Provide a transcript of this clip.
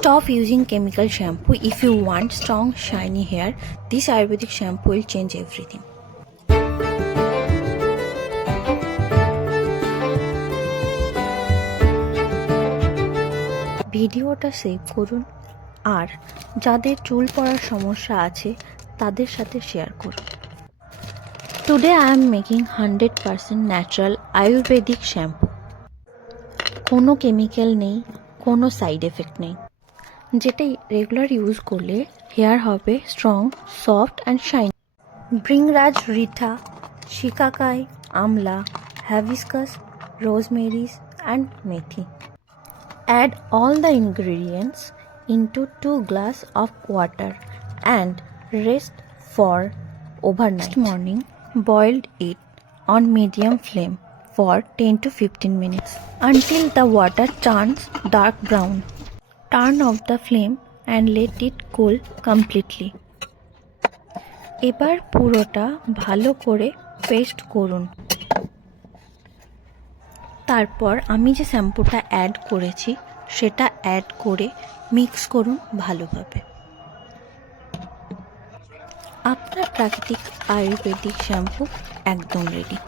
Stop using chemical shampoo if you want strong, shiny hair. This Ayurvedic shampoo will change everything. ভিডিওটা save করুন আর যাদের চুল পড়ার সমস্যা আছে তাদের সাথে শেয়ার করুন। Today I am making 100% natural Ayurvedic shampoo. কোনো কেমিক্যাল নেই, কোনো সাইড এফেক্ট নেই, যেটা রেগুলার ইউজ করলে হেয়ার হবে strong, soft and shiny. Bhringraj, reetha, shikakai, amla, hibiscus, rosemaries and methi. Add all the ingredients into 2 glasses of water and rest for overnight. Next morning, boiled it on medium flame for 10 to 15 minutes until the water turns dark brown. Turn off the flame and let it cool completely. এবার পুরোটা ভালো করে paste করুন। তারপর আমি যে শ্যাম্পুটা add করেছি সেটা অ্যাড করে মিক্স করুন ভালোভাবে। আপনার প্রাকৃতিক আয়ুর্বেদিক শ্যাম্পু একদম রেডি।